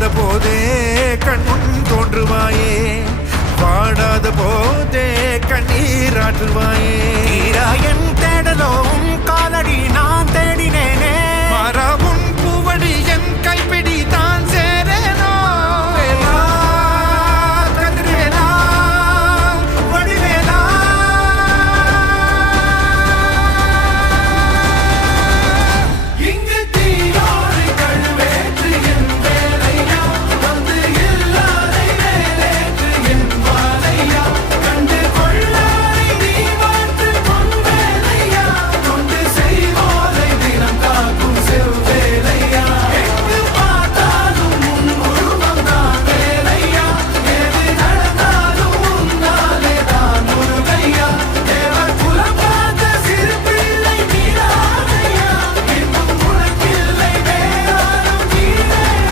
வாடாத போதே கண்முன் தோன்றுவாயே, வாடாத போதே கண்ணீராற்றுவாயே. என் தேடலும் காலடி நான் தேடினேனே, மாறாவும் பூவடி என் கைப்பிடி